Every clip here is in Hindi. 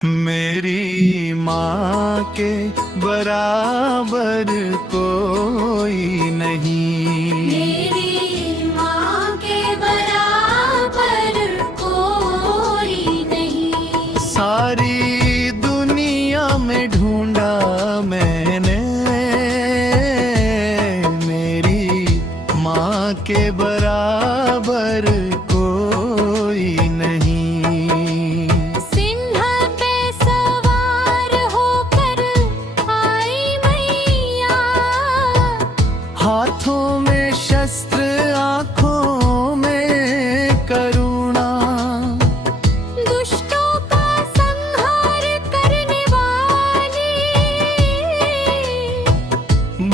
मेरी माँ के बराबर कोई नहीं। मेरी माँ के बराबर कोई नहीं। सारी दुनिया में ढूंढा मैंने, मेरी माँ के बराबर कोई नहीं। हाथों में शस्त्र, आँखों में करुणा, दुष्टों का संहार करने वाली,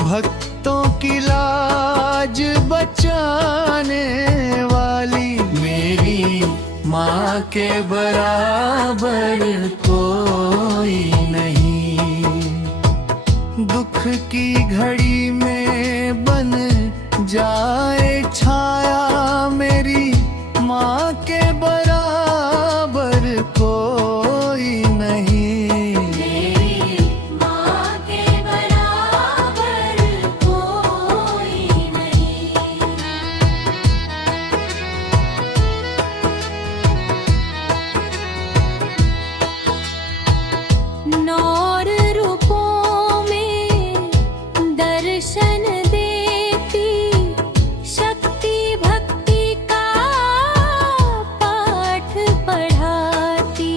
भक्तों की लाज बचाने वाली। मेरी माँ के बराबर कोई नहीं। दुख की घड़ी में बन जाए छाया, मेरी माँ के बराबर कोई नहीं। मेरी माँ के बराबर कोई नहीं। नौर रूपों में दर्शन देती, शक्ति भक्ति का पाठ पढ़ाती।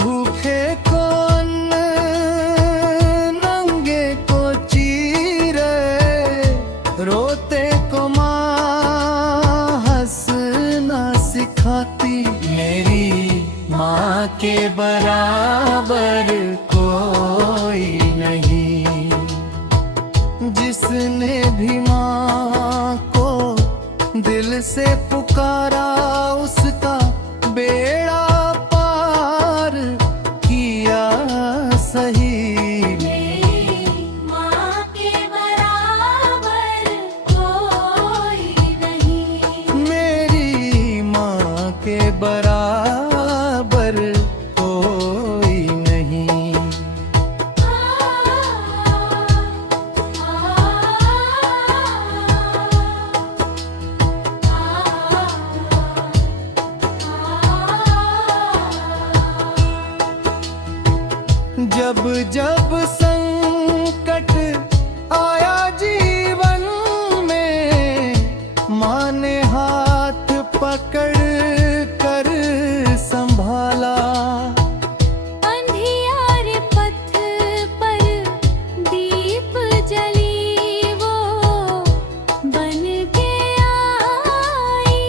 भूखे को अन्न, नंगे को चीरे, रोते को माँ हंसना सिखाती। मेरी माँ के बराबर कोई नहीं। जिसने भी माँ को दिल से पुकारा, उसका बेड़ा पार किया सही। मेरी माँ के बराबर कोई नहीं। मेरी माँ के बराबर कोई नहीं। जब जब संकट आया जीवन में, माँ ने हाथ पकड़ कर संभाला। अंधियारे पथ पर दीप जली, वो बन के आई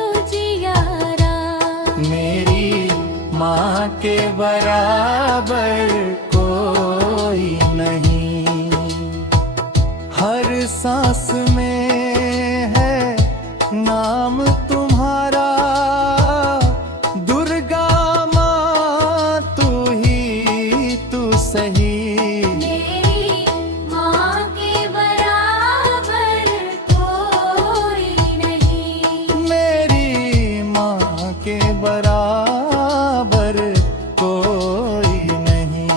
उजियारा। मेरी माँ के बराबर कोई नहीं। हर सांस में है नाम तुम्हारा, दुर्गा माँ तू ही तू सही। मेरी माँ के बराबर कोई नहीं। मेरी माँ के बराबर कोई नहीं।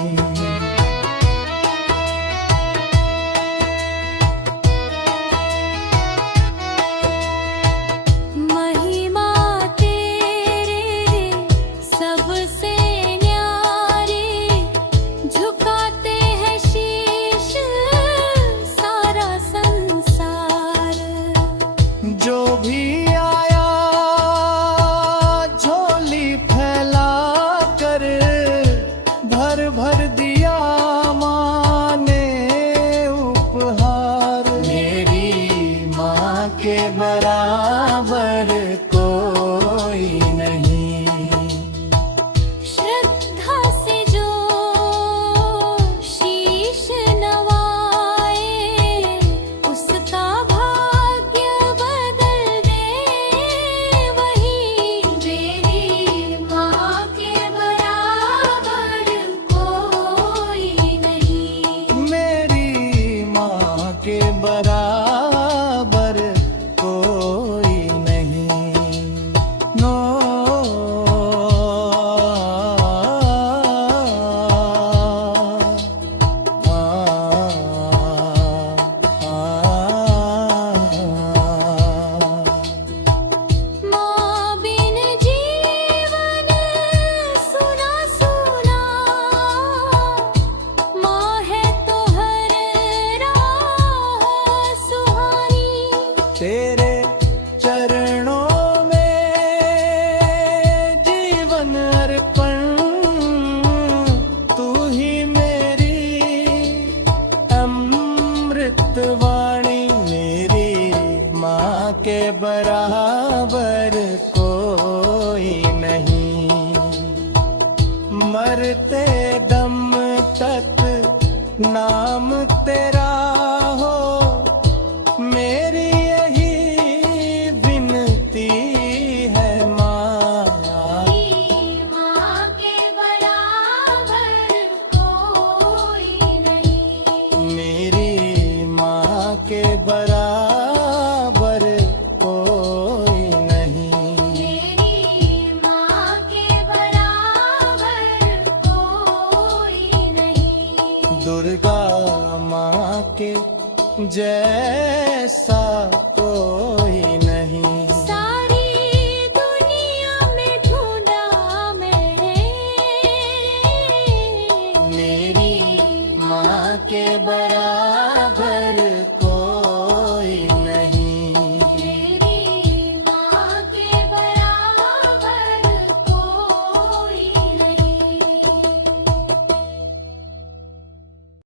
महिमा तेरे सबसे न्यारी, झुका मरते दम तक नाम तेरा हो, मेरी यही विनती है माया। माँ के बराबर कोई नहीं। मेरी माँ के बराबर कोई नहीं। मेरी माँ के बराबर कोई नहीं। दुर्गा माँ के जैसा